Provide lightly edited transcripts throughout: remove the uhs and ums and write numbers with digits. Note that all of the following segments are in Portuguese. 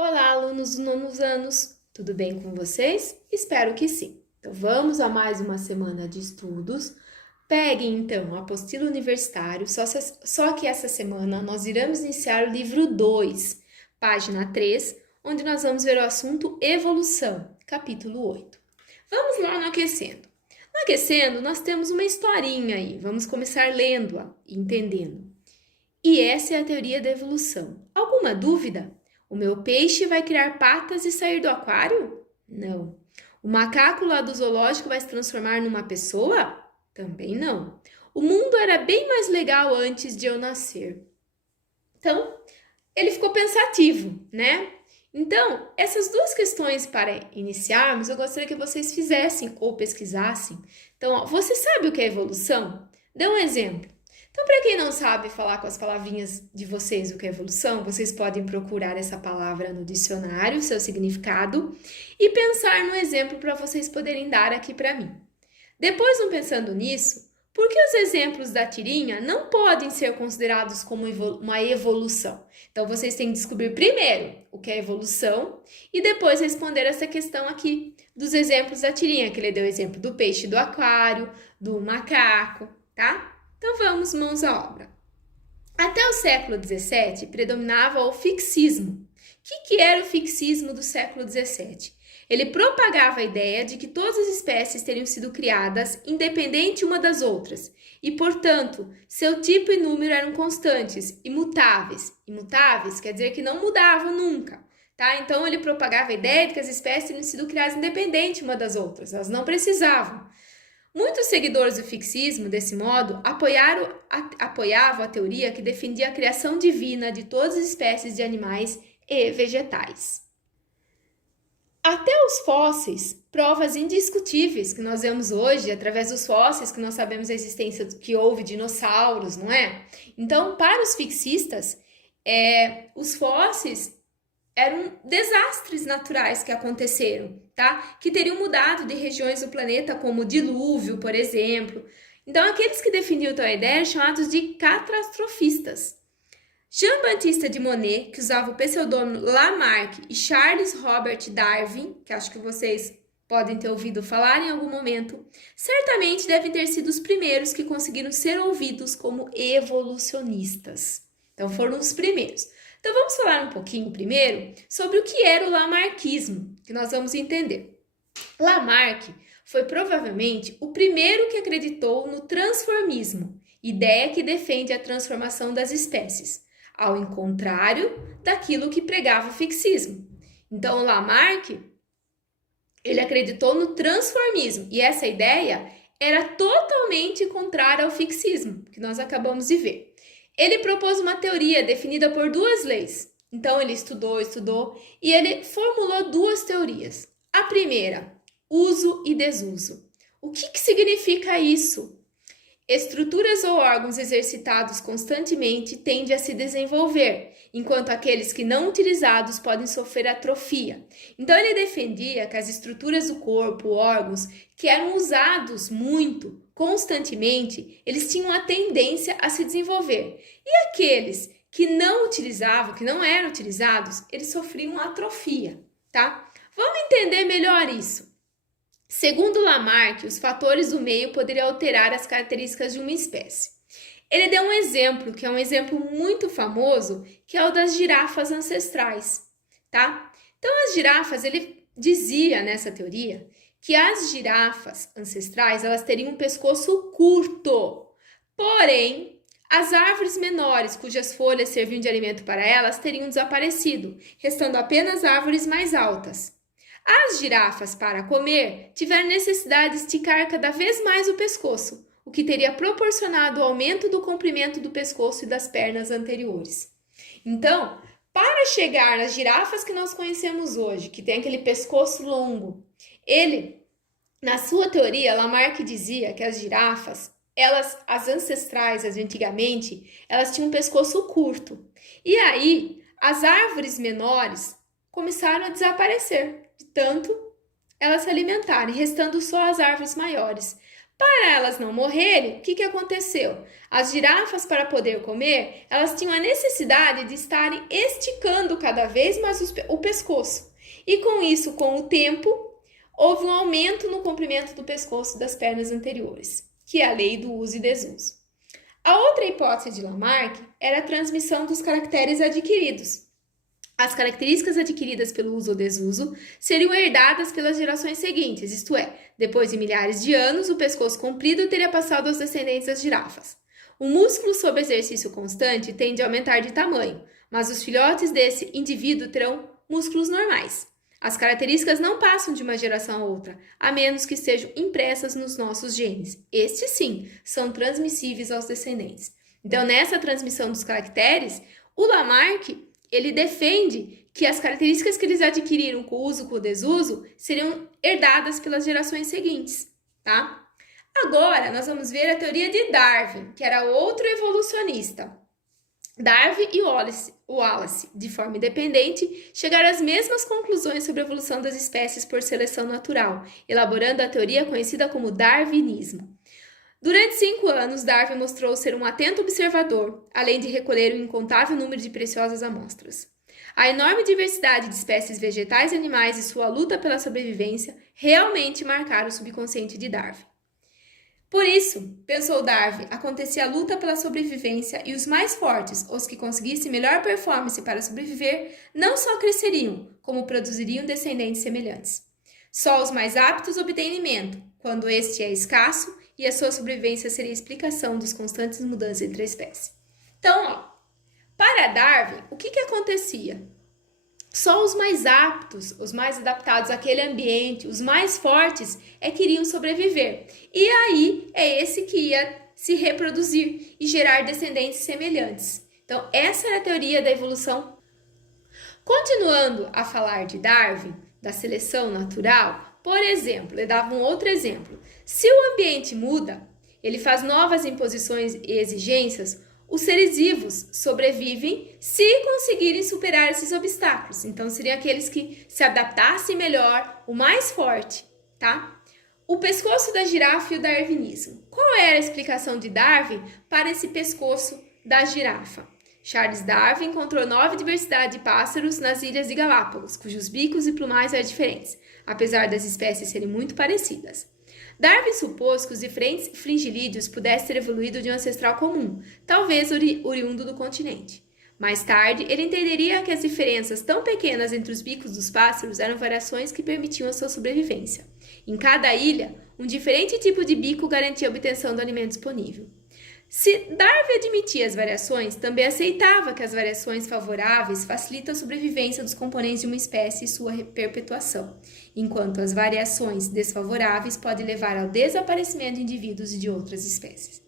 Olá, alunos dos nonos anos, tudo bem com vocês? Espero que sim. Então, vamos a mais uma semana de estudos. Peguem, então, a apostila universitário, só que essa semana nós iremos iniciar o livro 2, página 3, onde nós vamos ver o assunto evolução, capítulo 8. Vamos lá no aquecendo. No aquecendo, nós temos uma historinha aí, vamos começar lendo-a e entendendo. E essa é a teoria da evolução. Alguma dúvida? O meu peixe vai criar patas e sair do aquário? Não. O macaco lá do zoológico vai se transformar numa pessoa? Também não. O mundo era bem mais legal antes de eu nascer. Então, ele ficou pensativo, né? Então, essas duas questões para iniciarmos, eu gostaria que vocês fizessem ou pesquisassem. Então, você sabe o que é evolução? Dê um exemplo. Então, para quem não sabe falar com as palavrinhas de vocês o que é evolução, vocês podem procurar essa palavra no dicionário, seu significado, e pensar no exemplo para vocês poderem dar aqui para mim. Depois, não pensando nisso, por que os exemplos da tirinha não podem ser considerados como uma evolução? Então, vocês têm que descobrir primeiro o que é evolução e depois responder essa questão aqui dos exemplos da tirinha, que ele deu o exemplo do peixe do aquário, do macaco, tá? Então vamos, mãos à obra. Até o século XVII predominava o fixismo. O que era o fixismo do século XVII? Ele propagava a ideia de que todas as espécies teriam sido criadas independente uma das outras e, portanto, seu tipo e número eram constantes, imutáveis. Imutáveis quer dizer que não mudavam nunca, tá? Então ele propagava a ideia de que as espécies teriam sido criadas independente uma das outras, elas não precisavam. Muitos seguidores do fixismo, desse modo, apoiavam a teoria que defendia a criação divina de todas as espécies de animais e vegetais. Até os fósseis, provas indiscutíveis que nós vemos hoje, através dos fósseis que nós sabemos a existência que houve dinossauros, não é? Então, para os fixistas, os fósseis eram desastres naturais que aconteceram, tá? Que teriam mudado de regiões do planeta, como o dilúvio, por exemplo. Então, aqueles que defendiam tal ideia eram chamados de catastrofistas. Jean-Baptiste de Monnet, que usava o pseudônimo Lamarck, e Charles Robert Darwin, que acho que vocês podem ter ouvido falar em algum momento, certamente devem ter sido os primeiros que conseguiram ser ouvidos como evolucionistas. Então, foram os primeiros. Então, vamos falar um pouquinho primeiro sobre o que era o lamarckismo, que nós vamos entender. Lamarck foi provavelmente o primeiro que acreditou no transformismo, ideia que defende a transformação das espécies, ao contrário daquilo que pregava o fixismo. Então, Lamarck, ele acreditou no transformismo, e essa ideia era totalmente contrária ao fixismo, que nós acabamos de ver. Ele propôs uma teoria definida por duas leis. Então, ele estudou, e ele formulou duas teorias. A primeira, uso e desuso. O que significa isso? Estruturas ou órgãos exercitados constantemente tendem a se desenvolver, enquanto aqueles que não utilizados podem sofrer atrofia. Então, ele defendia que as estruturas do corpo, órgãos, que eram usados muito, constantemente, eles tinham a tendência a se desenvolver. E aqueles que não utilizavam, que não eram utilizados, eles sofriam atrofia, tá? Vamos entender melhor isso. Segundo Lamarck, os fatores do meio poderiam alterar as características de uma espécie. Ele deu um exemplo, que é um exemplo muito famoso, que é o das girafas ancestrais, tá? Então, as girafas, ele dizia nessa teoria que as girafas ancestrais, elas teriam um pescoço curto, porém, as árvores menores, cujas folhas serviam de alimento para elas, teriam desaparecido, restando apenas árvores mais altas. As girafas, para comer, tiveram necessidade de esticar cada vez mais o pescoço, o que teria proporcionado o aumento do comprimento do pescoço e das pernas anteriores. Então, para chegar nas girafas que nós conhecemos hoje, que tem aquele pescoço longo, ele, na sua teoria, Lamarck dizia que as girafas, as ancestrais, as de antigamente, elas tinham um pescoço curto. E aí, as árvores menores começaram a desaparecer, de tanto elas se alimentarem, restando só as árvores maiores. Para elas não morrerem, o que aconteceu? As girafas, para poder comer, elas tinham a necessidade de estarem esticando cada vez mais o pescoço. E com isso, com o tempo, houve um aumento no comprimento do pescoço das pernas anteriores, que é a lei do uso e desuso. A outra hipótese de Lamarck era a transmissão dos caracteres adquiridos. As características adquiridas pelo uso ou desuso seriam herdadas pelas gerações seguintes, isto é, depois de milhares de anos, o pescoço comprido teria passado aos descendentes das girafas. O músculo sob exercício constante tende a aumentar de tamanho, mas os filhotes desse indivíduo terão músculos normais. As características não passam de uma geração a outra, a menos que sejam impressas nos nossos genes. Estes, sim, são transmissíveis aos descendentes. Então, nessa transmissão dos caracteres, o Lamarck, ele defende que as características que eles adquiriram com o uso ou com o desuso seriam herdadas pelas gerações seguintes, tá? Agora, nós vamos ver a teoria de Darwin, que era outro evolucionista. Darwin e Wallace, de forma independente, chegaram às mesmas conclusões sobre a evolução das espécies por seleção natural, elaborando a teoria conhecida como darwinismo. Durante 5 anos, Darwin mostrou ser um atento observador, além de recolher um incontável número de preciosas amostras. A enorme diversidade de espécies vegetais e animais e sua luta pela sobrevivência realmente marcaram o subconsciente de Darwin. Por isso, pensou Darwin, acontecia a luta pela sobrevivência e os mais fortes, os que conseguissem melhor performance para sobreviver, não só cresceriam, como produziriam descendentes semelhantes. Só os mais aptos obtêm alimento, quando este é escasso, e a sua sobrevivência seria a explicação dos constantes mudanças entre a espécie. Então, para Darwin, o que acontecia? Só os mais aptos, os mais adaptados àquele ambiente, os mais fortes, que iriam sobreviver. E aí é esse que ia se reproduzir e gerar descendentes semelhantes. Então, essa era a teoria da evolução. Continuando a falar de Darwin, da seleção natural, por exemplo, ele dava um outro exemplo. Se o ambiente muda, ele faz novas imposições e exigências, os seres vivos sobrevivem se conseguirem superar esses obstáculos. Então, seriam aqueles que se adaptassem melhor, o mais forte, tá? O pescoço da girafa e o darwinismo. Qual era a explicação de Darwin para esse pescoço da girafa? Charles Darwin encontrou 9 diversidades de pássaros nas ilhas de Galápagos, cujos bicos e plumais eram diferentes, apesar das espécies serem muito parecidas. Darwin supôs que os diferentes fringilídeos pudessem ter evoluído de um ancestral comum, talvez oriundo do continente. Mais tarde, ele entenderia que as diferenças tão pequenas entre os bicos dos pássaros eram variações que permitiam a sua sobrevivência. Em cada ilha, um diferente tipo de bico garantia a obtenção do alimento disponível. Se Darwin admitia as variações, também aceitava que as variações favoráveis facilitam a sobrevivência dos componentes de uma espécie e sua perpetuação, enquanto as variações desfavoráveis podem levar ao desaparecimento de indivíduos e de outras espécies.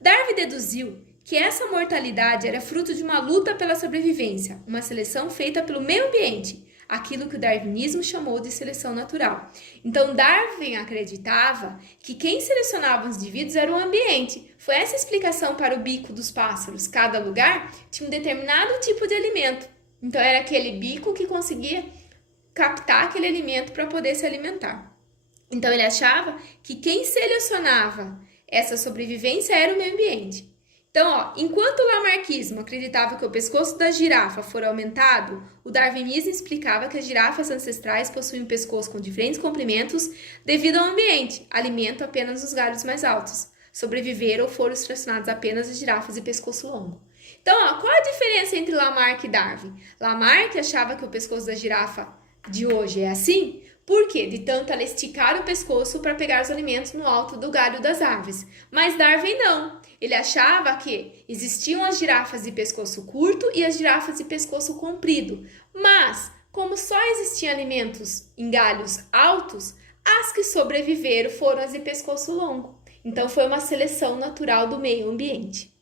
Darwin deduziu que essa mortalidade era fruto de uma luta pela sobrevivência, uma seleção feita pelo meio ambiente, aquilo que o darwinismo chamou de seleção natural. Então, Darwin acreditava que quem selecionava os indivíduos era o ambiente. Foi essa a explicação para o bico dos pássaros. Cada lugar tinha um determinado tipo de alimento. Então, era aquele bico que conseguia captar aquele alimento para poder se alimentar. Então, ele achava que quem selecionava essa sobrevivência era o meio ambiente. Então, enquanto o lamarquismo acreditava que o pescoço da girafa fora aumentado, o darwinismo explicava que as girafas ancestrais possuíam um pescoço com diferentes comprimentos devido ao ambiente, alimento apenas os galhos mais altos. Sobreviveram ou foram selecionados apenas as girafas de pescoço longo. Então, qual a diferença entre Lamarck e Darwin? Lamarck achava que o pescoço da girafa de hoje é assim, por quê? De tanto ela esticar o pescoço para pegar os alimentos no alto do galho das árvores. Mas Darwin não. Ele achava que existiam as girafas de pescoço curto e as girafas de pescoço comprido. Mas, como só existiam alimentos em galhos altos, as que sobreviveram foram as de pescoço longo. Então, foi uma seleção natural do meio ambiente.